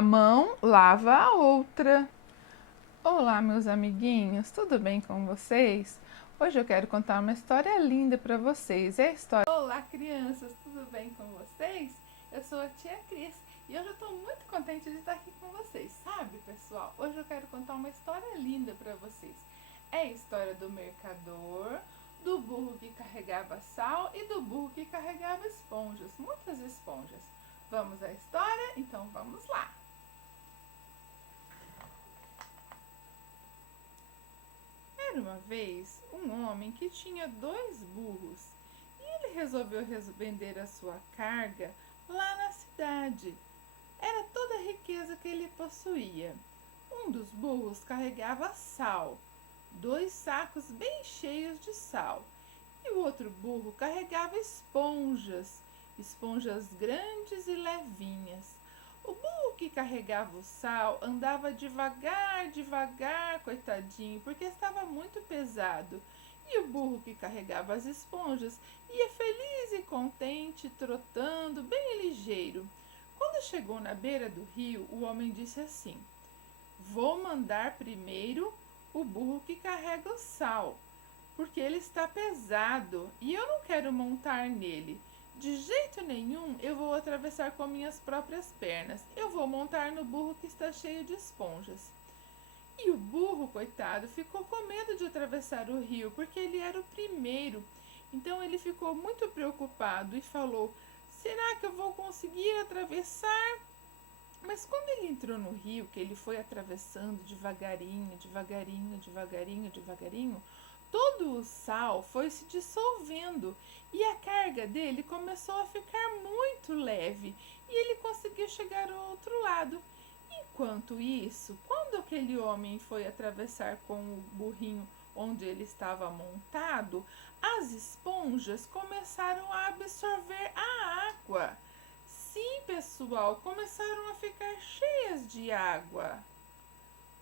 A mão lava a outra. Olá, meus amiguinhos, tudo bem com vocês? Hoje eu quero contar uma história linda para vocês. É a história. Olá, crianças, tudo bem com vocês? Eu sou a tia Cris e hoje eu estou muito contente de estar aqui com vocês. Sabe, pessoal? Hoje eu quero contar uma história linda para vocês. É a história do mercador, do burro que carregava sal e do burro que carregava esponjas, muitas esponjas. Vamos à história? Então vamos lá! Era uma vez um homem que tinha 2 burros e ele resolveu vender a sua carga lá na cidade. Era toda a riqueza que ele possuía. Um dos burros carregava sal, 2 sacos bem cheios de sal, e o outro burro carregava esponjas, esponjas grandes e levinhas. O burro que carregava o sal andava devagar, devagar, coitadinho, porque estava muito pesado. E o burro que carregava as esponjas ia feliz e contente, trotando, bem ligeiro. Quando chegou na beira do rio, o homem disse assim: Vou mandar primeiro o burro que carrega o sal, porque ele está pesado e eu não quero montar nele. De jeito nenhum eu vou atravessar com minhas próprias pernas. Eu vou montar no burro que está cheio de esponjas. E o burro, coitado, ficou com medo de atravessar o rio, porque ele era o primeiro. Então ele ficou muito preocupado e falou: Será que eu vou conseguir atravessar? Mas quando ele entrou no rio, que ele foi atravessando devagarinho, devagarinho, devagarinho, devagarinho, todo o sal foi se dissolvendo e a carga dele começou a ficar muito leve e ele conseguiu chegar ao outro lado. Enquanto isso, quando aquele homem foi atravessar com o burrinho onde ele estava montado, as esponjas começaram a absorver a água. Sim, pessoal, começaram a ficar cheias de água.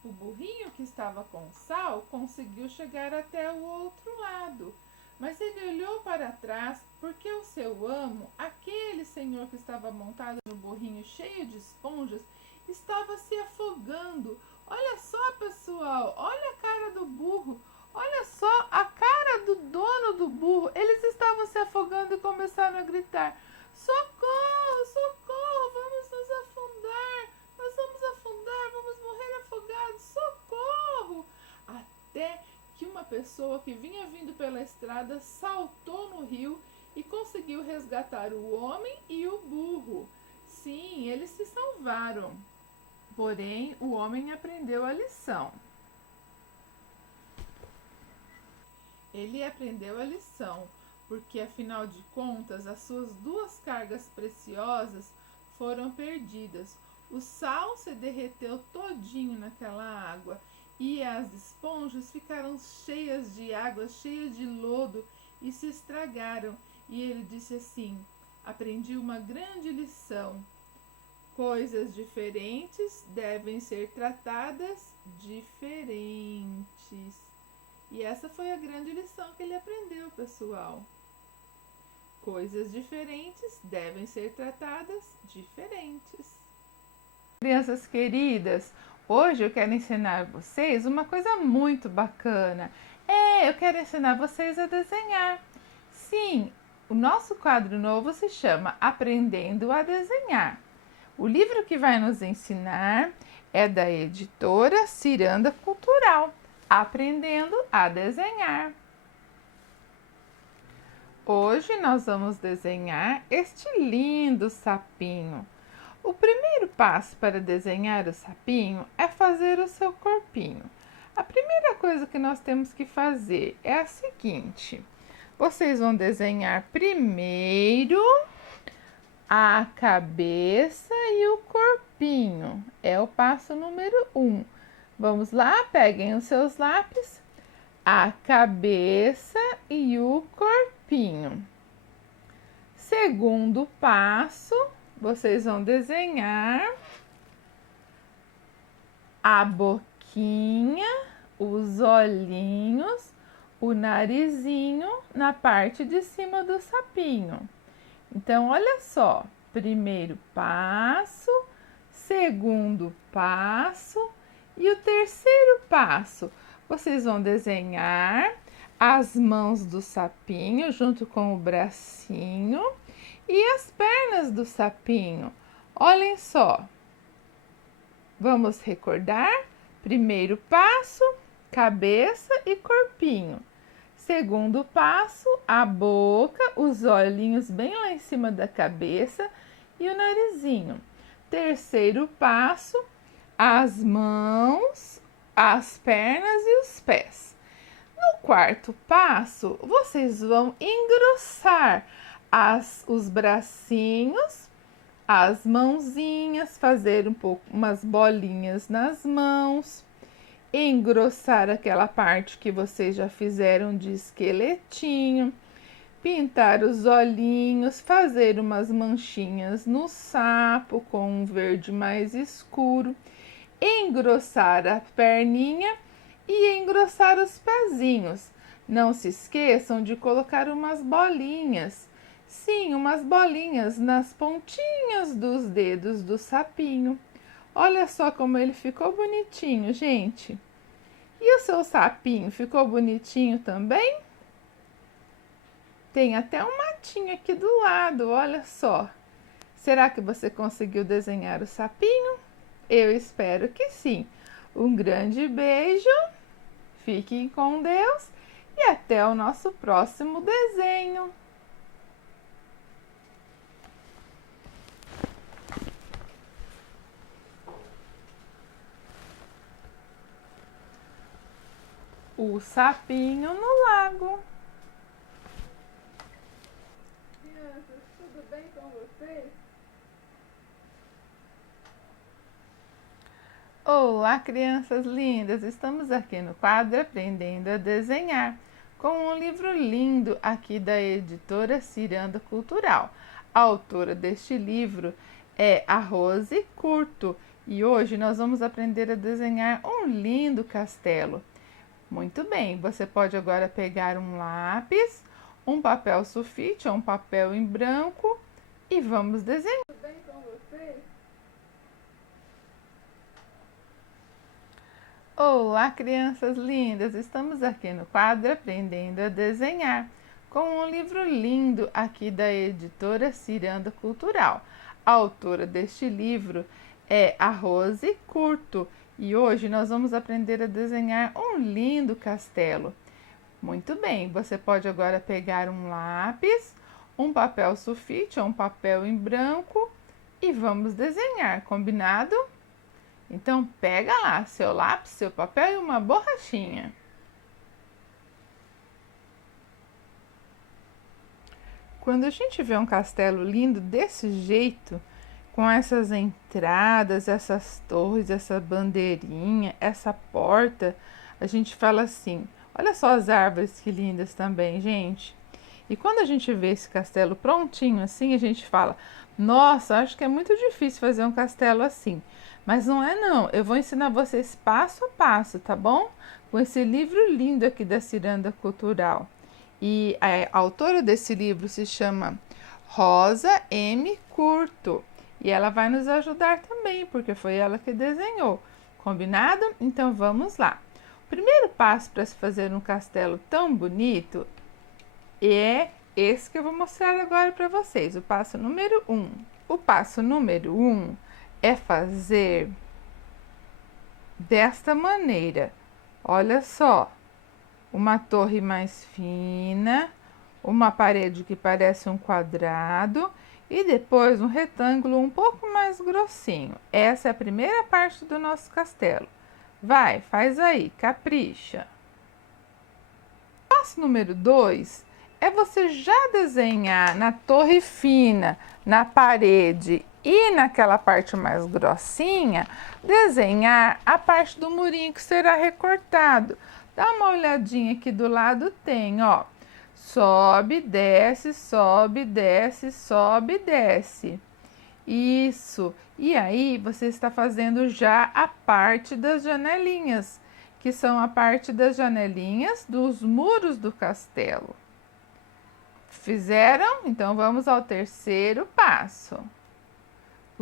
O burrinho que estava com sal conseguiu chegar até o outro lado, mas ele olhou para trás porque o seu amo, aquele senhor que estava montado no burrinho cheio de esponjas, estava se afogando. Olha só, pessoal, olha a cara do burro, olha só a cara do dono do burro. Eles estavam se afogando e começaram a gritar: Socorro, socorro, vamos nos afundar, nós vamos afundar, vamos morrer afogados, socorro! Até que uma pessoa que vinha vindo pela estrada saltou no rio e conseguiu resgatar o homem e o burro. Sim, eles se salvaram. Porém, o homem aprendeu a lição. Ele aprendeu a lição, porque afinal de contas as suas 2 cargas preciosas foram perdidas. O sal se derreteu todinho naquela água e as esponjas ficaram cheias de água, cheias de lodo e se estragaram. E ele disse assim: aprendi uma grande lição. Coisas diferentes devem ser tratadas diferentes. E essa foi a grande lição que ele aprendeu, pessoal. Coisas diferentes devem ser tratadas diferentes. Crianças queridas, hoje eu quero ensinar vocês uma coisa muito bacana. Eu quero ensinar vocês a desenhar. Sim, o nosso quadro novo se chama Aprendendo a Desenhar. O livro que vai nos ensinar é da editora Ciranda Cultural, Aprendendo a Desenhar. Hoje nós vamos desenhar este lindo sapinho. O primeiro passo para desenhar o sapinho é fazer o seu corpinho. A primeira coisa que nós temos que fazer é a seguinte: vocês vão desenhar primeiro a cabeça e o corpinho. É o passo número 1. Vamos lá, peguem os seus lápis. A cabeça e o corpinho. Segundo passo, vocês vão desenhar a boquinha, os olhinhos, o narizinho na parte de cima do sapinho. Então, olha só, primeiro passo, Segundo passo e o terceiro passo, vocês vão desenhar as mãos do sapinho junto com o bracinho e as pernas do sapinho. Olhem só. Vamos recordar? Primeiro passo, cabeça e corpinho. Segundo passo, a boca, os olhinhos bem lá em cima da cabeça e o narizinho. Terceiro passo, as mãos, as pernas e os pés. No quarto passo, vocês vão engrossar os bracinhos, as mãozinhas, fazer umas bolinhas nas mãos, engrossar aquela parte que vocês já fizeram de esqueletinho, pintar os olhinhos, fazer umas manchinhas no sapo com um verde mais escuro, engrossar a perninha e engrossar os pezinhos. Não se esqueçam de colocar umas bolinhas. Sim, umas bolinhas nas pontinhas dos dedos do sapinho. Olha só como ele ficou bonitinho, gente. E o seu sapinho ficou bonitinho também? Tem até um matinho aqui do lado, olha só. Será que você conseguiu desenhar o sapinho? Eu espero que sim. Um grande beijo, fiquem com Deus e até o nosso próximo desenho. O sapinho no lago. Crianças, tudo bem com vocês? Olá, crianças lindas! Estamos aqui no quadro Aprendendo a Desenhar, com um livro lindo aqui da editora Ciranda Cultural. A autora deste livro é a Rose Curto e hoje nós vamos aprender a desenhar um lindo castelo. Muito bem, você pode agora pegar um lápis, um papel sulfite ou um papel em branco e vamos desenhar. Tudo bem com vocês? Olá, crianças lindas! Estamos aqui no quadro Aprendendo a Desenhar, com um livro lindo aqui da editora Ciranda Cultural. A autora deste livro é a Rose Curto e hoje nós vamos aprender a desenhar um lindo castelo. Muito bem, você pode agora pegar um lápis, um papel sulfite ou um papel em branco e vamos desenhar, combinado? Então pega lá seu lápis, seu papel e uma borrachinha. Quando a gente vê um castelo lindo desse jeito, com essas entradas, essas torres, essa bandeirinha, essa porta, a gente fala assim, olha só as árvores que lindas também, gente. E quando a gente vê esse castelo prontinho assim, a gente fala, nossa, acho que é muito difícil fazer um castelo assim. Mas não é não, eu vou ensinar vocês passo a passo, tá bom? Com esse livro lindo aqui da Ciranda Cultural. E a autora desse livro se chama Rosa M. Curto. E ela vai nos ajudar também, porque foi ela que desenhou. Combinado? Então vamos lá. O primeiro passo para se fazer um castelo tão bonito é esse que eu vou mostrar agora para vocês, o passo número 1. O passo número 1 é fazer desta maneira. Olha só, uma torre mais fina, uma parede que parece um quadrado e depois um retângulo um pouco mais grossinho. Essa é a primeira parte do nosso castelo. Vai, faz aí, capricha. Passo número 2 é você já desenhar na torre fina, na parede e naquela parte mais grossinha, desenhar a parte do murinho que será recortado. Dá uma olhadinha aqui do lado, tem, ó. Sobe, desce, sobe, desce, sobe, desce. Isso. E aí, você está fazendo já a parte das janelinhas, que são a parte das janelinhas dos muros do castelo. Fizeram? Então, vamos ao terceiro passo.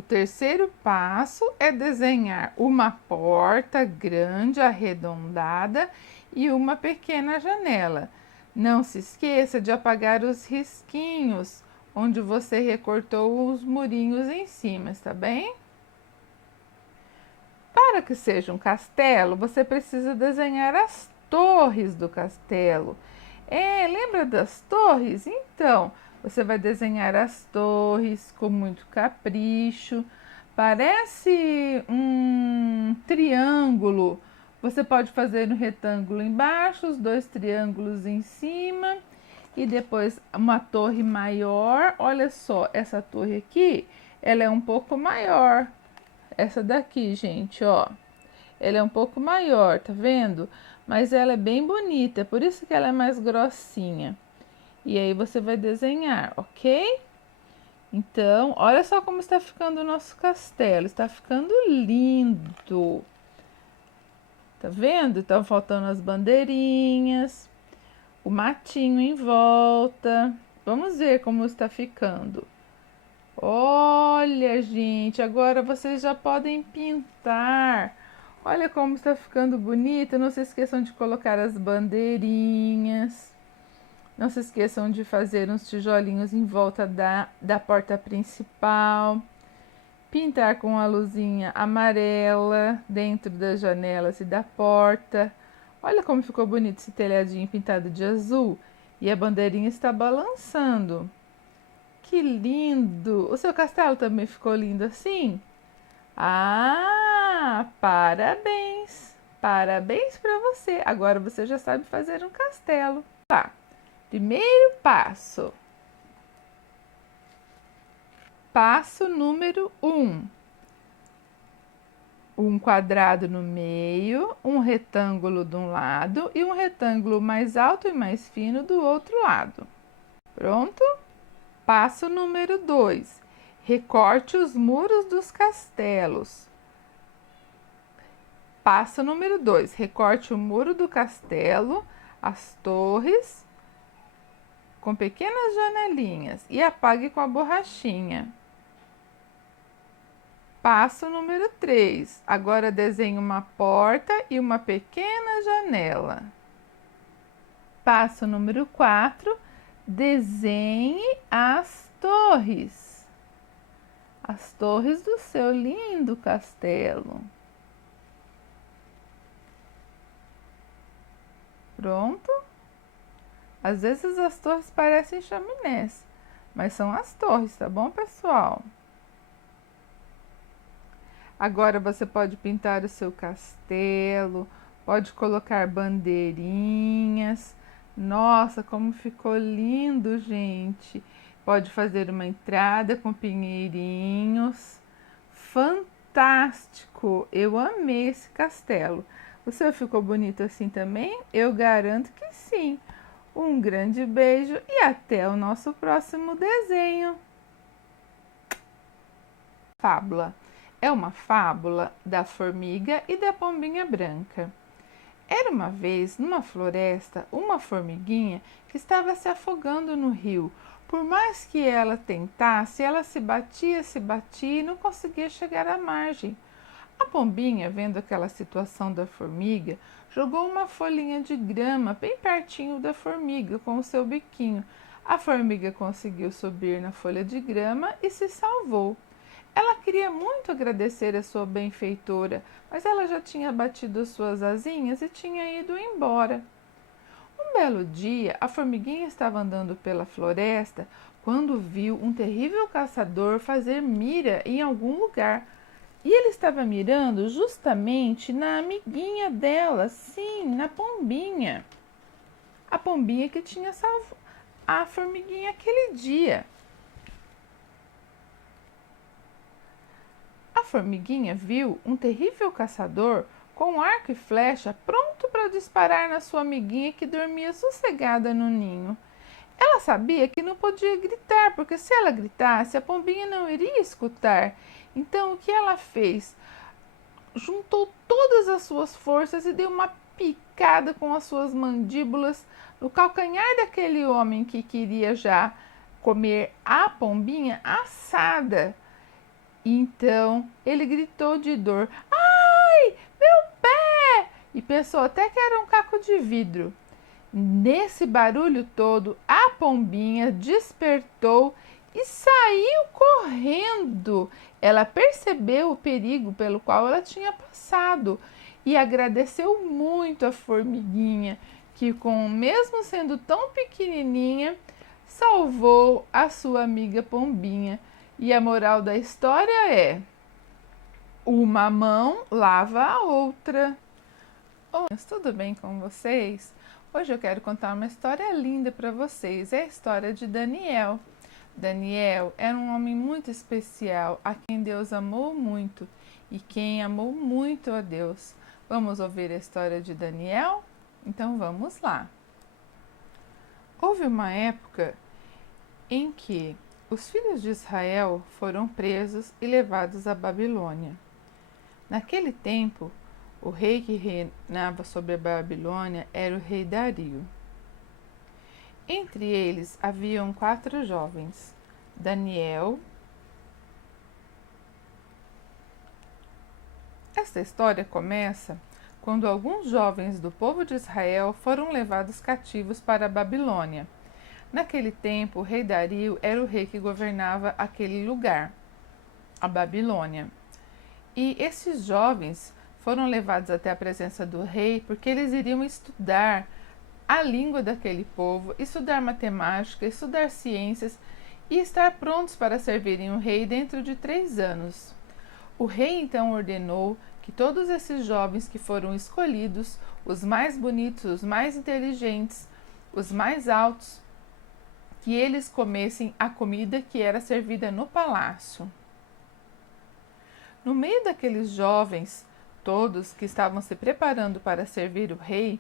O terceiro passo é desenhar uma porta grande, arredondada e uma pequena janela. Não se esqueça de apagar os risquinhos onde você recortou os murinhos em cima, está bem? Para que seja um castelo, você precisa desenhar as torres do castelo. Lembra das torres? Então, você vai desenhar as torres com muito capricho. Parece um triângulo. Você pode fazer um retângulo embaixo, os dois triângulos em cima e depois uma torre maior. Olha só, essa torre aqui, ela é um pouco maior. Essa daqui, gente, ó. Ela é um pouco maior, tá vendo? Mas ela é bem bonita, por isso que ela é mais grossinha. E aí você vai desenhar, ok? Então, olha só como está ficando o nosso castelo. Está ficando lindo. Tá vendo? Estão faltando as bandeirinhas, o matinho em volta. Vamos ver como está ficando. Olha, gente, agora vocês já podem pintar. Olha como está ficando bonito. Não se esqueçam de colocar as bandeirinhas. Não se esqueçam de fazer uns tijolinhos em volta da porta principal. Pintar com a luzinha amarela dentro das janelas e da porta. Olha como ficou bonito esse telhadinho pintado de azul. E a bandeirinha está balançando. Que lindo! O seu castelo também ficou lindo assim? Ah, parabéns! Parabéns para você! Agora você já sabe fazer um castelo. Tá. Primeiro passo. Passo número 1. Um quadrado no meio, um retângulo de um lado e um retângulo mais alto e mais fino do outro lado. Pronto? Passo número 2. Recorte os muros dos castelos. Passo número 2. Recorte o muro do castelo, as torres, com pequenas janelinhas e apague com a borrachinha. Passo número 3. Agora desenhe uma porta e uma pequena janela. Passo número 4. Desenhe as torres. As torres do seu lindo castelo. Pronto? Às vezes as torres parecem chaminés, mas são as torres, tá bom, pessoal? Agora você pode pintar o seu castelo, pode colocar bandeirinhas. Nossa, como ficou lindo, gente! Pode fazer uma entrada com pinheirinhos. Fantástico! Eu amei esse castelo. O seu ficou bonito assim também? Eu garanto que sim. Um grande beijo e até o nosso próximo desenho. Fábula. É uma fábula da formiga e da pombinha branca. Era uma vez, numa floresta, uma formiguinha que estava se afogando no rio. Por mais que ela tentasse, ela se batia e não conseguia chegar à margem. A pombinha, vendo aquela situação da formiga, jogou uma folhinha de grama bem pertinho da formiga com o seu biquinho. A formiga conseguiu subir na folha de grama e se salvou. Ela queria muito agradecer a sua benfeitora, mas ela já tinha batido suas asinhas e tinha ido embora. Um belo dia, a formiguinha estava andando pela floresta quando viu um terrível caçador fazer mira em algum lugar. E ele estava mirando justamente na amiguinha dela, sim, na pombinha. A pombinha que tinha salvo a formiguinha aquele dia. A formiguinha viu um terrível caçador com arco e flecha pronto para disparar na sua amiguinha que dormia sossegada no ninho. Ela sabia que não podia gritar, porque se ela gritasse, a pombinha não iria escutar. Então, o que ela fez? Juntou todas as suas forças e deu uma picada com as suas mandíbulas no calcanhar daquele homem que queria já comer a pombinha assada. Então ele gritou de dor: "Ai, meu pé!" E pensou até que era um caco de vidro. Nesse barulho todo, a pombinha despertou e saiu correndo. Ela percebeu o perigo pelo qual ela tinha passado e agradeceu muito a formiguinha, que, mesmo sendo tão pequenininha, salvou a sua amiga pombinha. E a moral da história é: uma mão lava a outra. Oi, tudo bem com vocês? Hoje eu quero contar uma história linda para vocês. É a história de Daniel. Daniel era um homem muito especial, a quem Deus amou muito e quem amou muito a Deus. Vamos ouvir a história de Daniel? Então vamos lá. Houve uma época em que os filhos de Israel foram presos e levados à Babilônia. Naquele tempo, o rei que reinava sobre a Babilônia era o rei Dario. Entre eles haviam 4 jovens: Daniel. Esta história começa quando alguns jovens do povo de Israel foram levados cativos para a Babilônia. Naquele tempo, o rei Dario era o rei que governava aquele lugar, a Babilônia. E esses jovens foram levados até a presença do rei porque eles iriam estudar a língua daquele povo, estudar matemática, estudar ciências e estar prontos para servirem o rei dentro de 3 anos. O rei então ordenou que todos esses jovens que foram escolhidos, os mais bonitos, os mais inteligentes, os mais altos, que eles comessem a comida que era servida no palácio. No meio daqueles jovens, todos que estavam se preparando para servir o rei,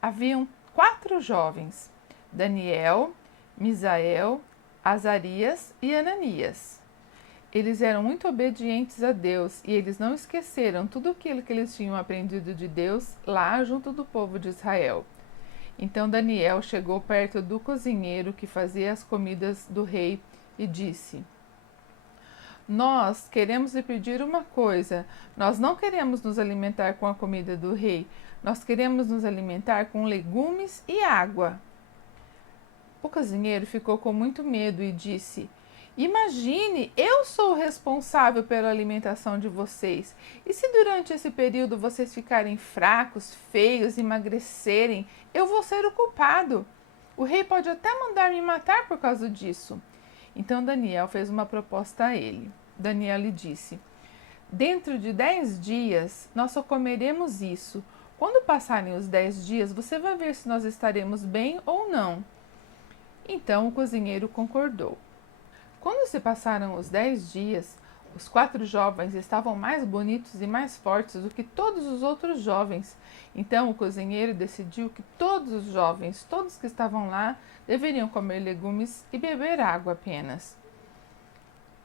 haviam 4 jovens: Daniel, Misael, Azarias e Ananias. Eles eram muito obedientes a Deus e eles não esqueceram tudo aquilo que eles tinham aprendido de Deus lá junto do povo de Israel. Então Daniel chegou perto do cozinheiro que fazia as comidas do rei e disse: "Nós queremos lhe pedir uma coisa. Nós não queremos nos alimentar com a comida do rei. Nós queremos nos alimentar com legumes e água." O cozinheiro ficou com muito medo e disse: "Imagine, eu sou o responsável pela alimentação de vocês. E se durante esse período vocês ficarem fracos, feios, emagrecerem, eu vou ser o culpado. O rei pode até mandar me matar por causa disso." Então Daniel fez uma proposta a ele. Daniel lhe disse: "Dentro de 10 dias nós só comeremos isso. Quando passarem os 10 dias, você vai ver se nós estaremos bem ou não." Então o cozinheiro concordou. Quando se passaram os 10 dias, os 4 jovens estavam mais bonitos e mais fortes do que todos os outros jovens. Então o cozinheiro decidiu que todos os jovens, todos que estavam lá, deveriam comer legumes e beber água apenas.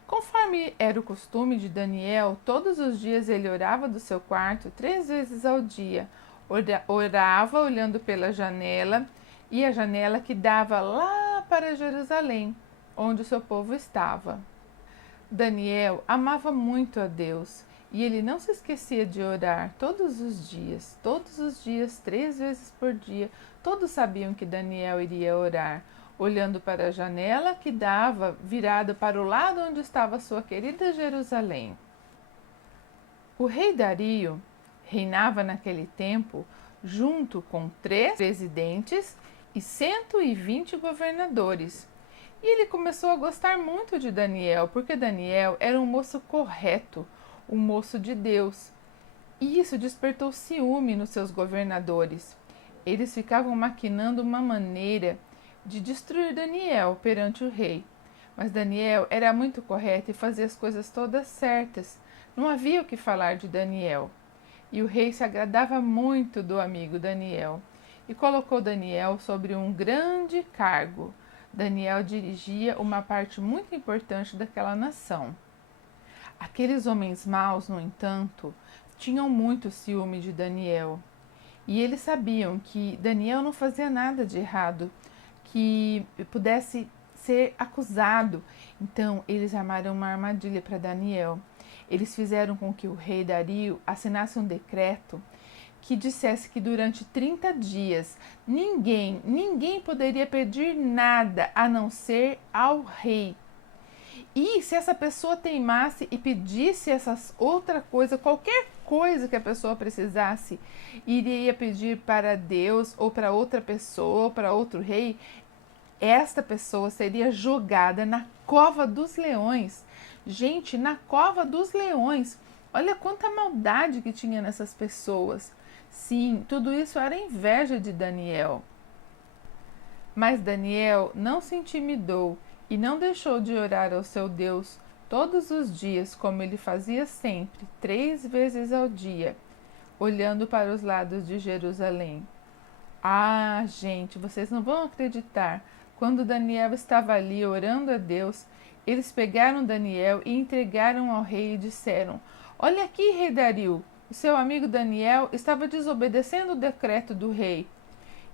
Conforme era o costume de Daniel, todos os dias ele orava do seu quarto 3 vezes ao dia. Orava olhando pela janela, e a janela que dava lá para Jerusalém, onde o seu povo estava. Daniel amava muito a Deus e ele não se esquecia de orar todos os dias, 3 vezes por dia. Todos sabiam que Daniel iria orar, olhando para a janela que dava virada para o lado onde estava sua querida Jerusalém. O rei Dario reinava naquele tempo junto com 3 presidentes e 120 governadores. E ele começou a gostar muito de Daniel, porque Daniel era um moço correto, um moço de Deus. E isso despertou ciúme nos seus governadores. Eles ficavam maquinando uma maneira de destruir Daniel perante o rei. Mas Daniel era muito correto e fazia as coisas todas certas. Não havia o que falar de Daniel. E o rei se agradava muito do amigo Daniel e colocou Daniel sobre um grande cargo. Daniel dirigia uma parte muito importante daquela nação. Aqueles homens maus, no entanto, tinham muito ciúme de Daniel. E eles sabiam que Daniel não fazia nada de errado, que pudesse ser acusado. Então, eles armaram uma armadilha para Daniel. Eles fizeram com que o rei Dario assinasse um decreto que dissesse que durante 30 dias ninguém poderia pedir nada a não ser ao rei. E se essa pessoa teimasse e pedisse essas outra coisa, qualquer coisa que a pessoa precisasse, iria pedir para Deus ou para outra pessoa ou para outro rei, esta pessoa seria jogada na cova dos leões. Gente, na cova dos leões. Olha quanta maldade que tinha nessas pessoas. Sim, tudo isso era inveja de Daniel. Mas Daniel não se intimidou e não deixou de orar ao seu Deus todos os dias, como ele fazia sempre, 3 vezes ao dia, olhando para os lados de Jerusalém. Ah, gente, vocês não vão acreditar. Quando Daniel estava ali orando a Deus, eles pegaram Daniel e entregaram ao rei e disseram: Olha aqui, rei Dario, o seu amigo Daniel estava desobedecendo o decreto do rei.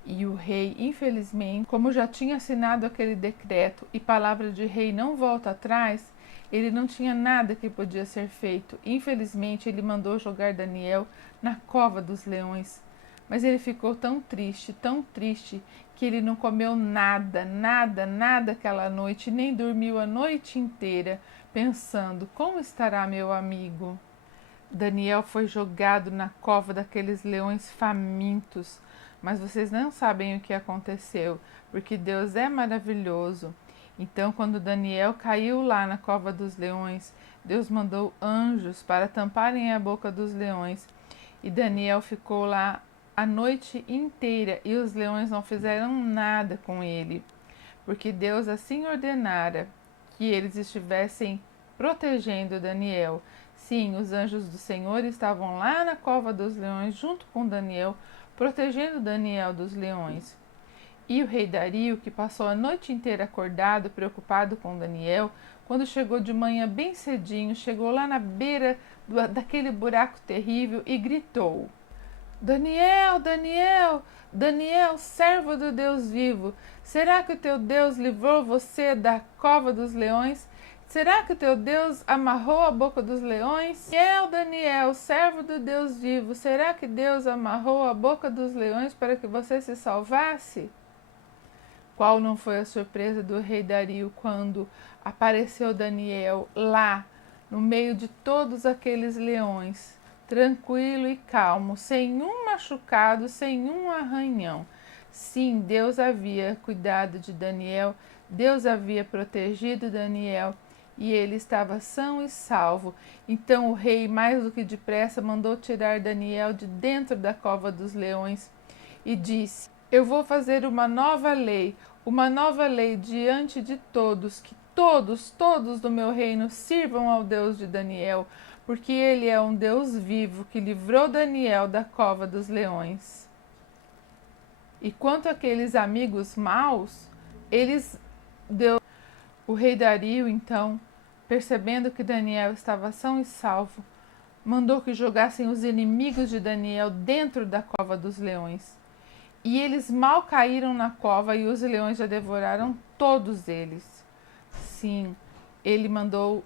E o rei, infelizmente, como já tinha assinado aquele decreto e palavra de rei não volta atrás, ele não tinha nada que podia ser feito. Infelizmente, ele mandou jogar Daniel na cova dos leões. Mas ele ficou tão triste, que ele não comeu nada aquela noite, nem dormiu a noite inteira, pensando: como estará meu amigo? Daniel foi jogado na cova daqueles leões famintos. Mas vocês não sabem o que aconteceu, porque Deus é maravilhoso. Então, quando Daniel caiu lá na cova dos leões, Deus mandou anjos para tamparem a boca dos leões. E Daniel ficou lá a noite inteira e os leões não fizeram nada com ele, porque Deus assim ordenara que eles estivessem protegendo Daniel. Sim, os anjos do Senhor estavam lá na cova dos leões junto com Daniel, protegendo Daniel dos leões. E o rei Dario, que passou a noite inteira acordado, preocupado com Daniel, quando chegou de manhã bem cedinho, chegou lá na beira daquele buraco terrível e gritou: Daniel, Daniel, Daniel, servo do Deus vivo, será que o teu Deus livrou você da cova dos leões? Será que o teu Deus amarrou a boca dos leões? Daniel, Daniel, servo do Deus vivo, será que Deus amarrou a boca dos leões para que você se salvasse? Qual não foi a surpresa do rei Dario quando apareceu Daniel lá, no meio de todos aqueles leões, tranquilo e calmo, sem um machucado, sem um arranhão. Sim, Deus havia cuidado de Daniel, Deus havia protegido Daniel e ele estava são e salvo. Então o rei, mais do que depressa, mandou tirar Daniel de dentro da cova dos leões e disse: Eu vou fazer uma nova lei diante de todos, que todos do meu reino sirvam ao Deus de Daniel, porque ele é um Deus vivo que livrou Daniel da cova dos leões. E quanto àqueles amigos maus, o rei Dario, então, percebendo que Daniel estava são e salvo, mandou que jogassem os inimigos de Daniel dentro da cova dos leões. E eles mal caíram na cova e os leões já devoraram todos eles. Sim, ele mandou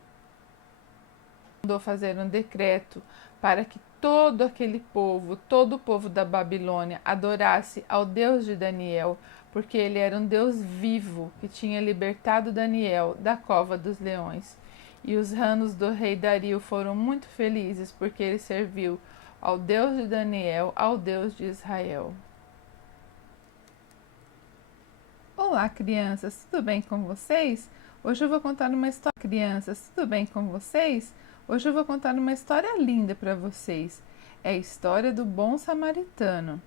fazer um decreto para que todo aquele povo, todo o povo da Babilônia, adorasse ao Deus de Daniel, porque ele era um Deus vivo que tinha libertado Daniel da cova dos leões. E os anos do rei Dario foram muito felizes, porque ele serviu ao Deus de Daniel, ao Deus de Israel. Olá, crianças, tudo bem com vocês? Hoje eu vou contar uma história. Crianças, tudo bem com vocês? Hoje eu vou contar uma história linda para vocês. É a história do bom samaritano.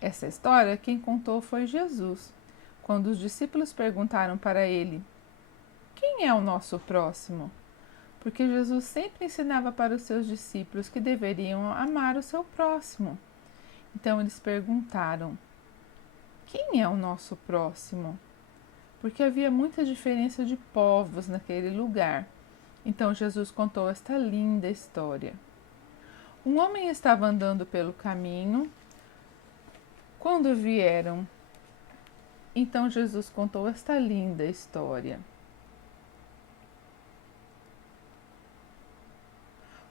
Essa história quem contou foi Jesus. Quando os discípulos perguntaram para ele: Quem é o nosso próximo? Porque Jesus sempre ensinava para os seus discípulos que deveriam amar o seu próximo. Então eles perguntaram: Quem é o nosso próximo? Porque havia muita diferença de povos naquele lugar. Então Jesus contou esta linda história. Um homem estava andando pelo caminho quando vieram. Então Jesus contou esta linda história.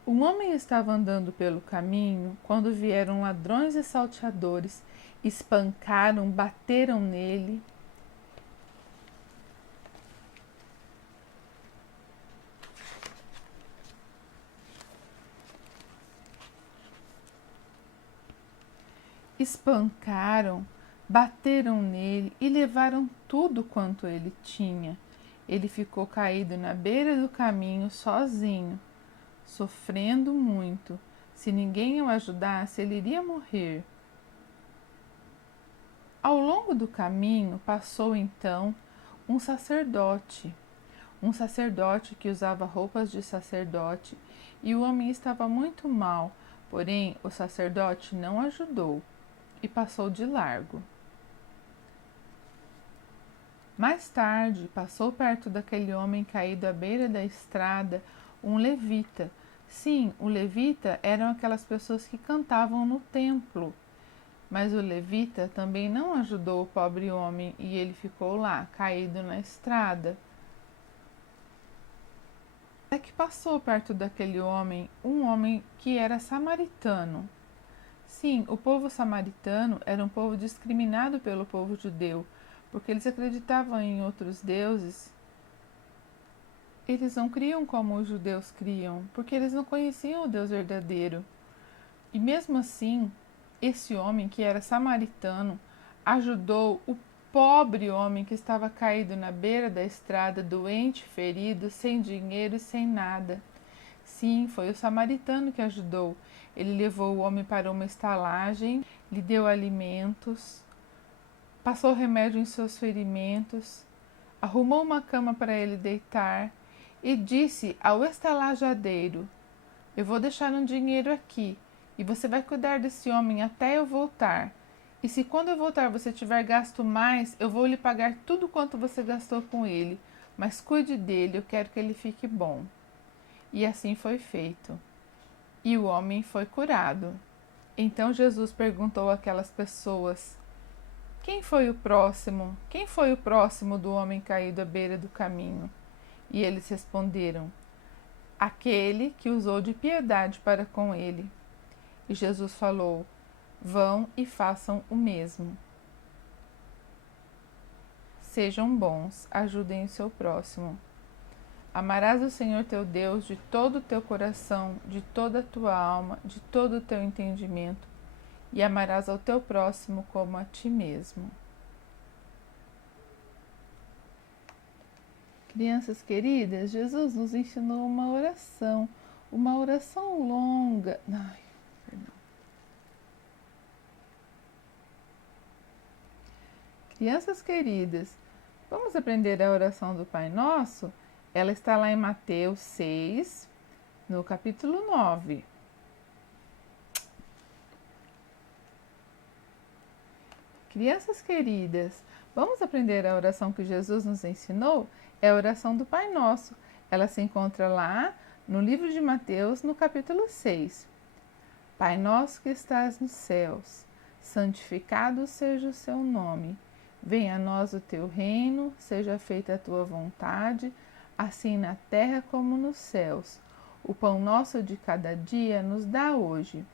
Um homem estava andando pelo caminho quando vieram ladrões e salteadores, espancaram, bateram nele. Espancaram, bateram nele e levaram tudo quanto ele tinha. Ele ficou caído na beira do caminho sozinho, sofrendo muito. Se ninguém o ajudasse, ele iria morrer. Ao longo do caminho passou então um sacerdote que usava roupas de sacerdote, e o homem estava muito mal, porém o sacerdote não ajudou e passou de largo. Mais tarde, passou perto daquele homem caído à beira da estrada um levita. Sim, o levita eram aquelas pessoas que cantavam no templo. Mas o levita também não ajudou o pobre homem e ele ficou lá, caído na estrada. Até que passou perto daquele homem um homem que era samaritano. Sim, o povo samaritano era um povo discriminado pelo povo judeu, porque eles acreditavam em outros deuses. Eles não criam como os judeus criam, porque eles não conheciam o Deus verdadeiro. E mesmo assim, esse homem que era samaritano ajudou o pobre homem que estava caído na beira da estrada, doente, ferido, sem dinheiro e sem nada. Sim, foi o samaritano que ajudou. Ele levou o homem para uma estalagem, lhe deu alimentos, passou remédio em seus ferimentos, arrumou uma cama para ele deitar e disse ao estalajadeiro: eu vou deixar um dinheiro aqui e você vai cuidar desse homem até eu voltar. E se quando eu voltar você tiver gasto mais, eu vou lhe pagar tudo quanto você gastou com ele. Mas cuide dele, eu quero que ele fique bom. E assim foi feito. E o homem foi curado. Então Jesus perguntou àquelas pessoas: quem foi o próximo? Quem foi o próximo do homem caído à beira do caminho? E eles responderam: aquele que usou de piedade para com ele. E Jesus falou: vão e façam o mesmo. Sejam bons, ajudem o seu próximo. Amarás o Senhor teu Deus de todo o teu coração, de toda a tua alma, de todo o teu entendimento, e amarás ao teu próximo como a ti mesmo. Crianças queridas, Jesus nos ensinou uma oração longa. Crianças queridas, vamos aprender a oração do Pai Nosso? Ela está lá em Mateus 6, no capítulo 9. Crianças queridas, vamos aprender a oração que Jesus nos ensinou? É a oração do Pai Nosso. Ela se encontra lá no livro de Mateus, no capítulo 6. Pai nosso que estás nos céus, santificado seja o seu nome. Venha a nós o teu reino, seja feita a tua vontade, assim na terra como nos céus. O pão nosso de cada dia nos dá hoje.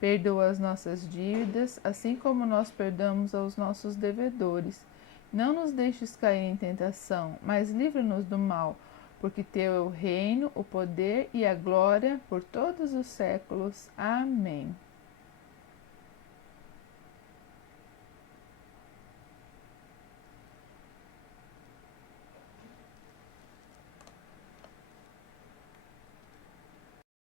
Perdoa as nossas dívidas, assim como nós perdoamos aos nossos devedores. Não nos deixes cair em tentação, mas livra-nos do mal, porque teu é o reino, o poder e a glória por todos os séculos. Amém.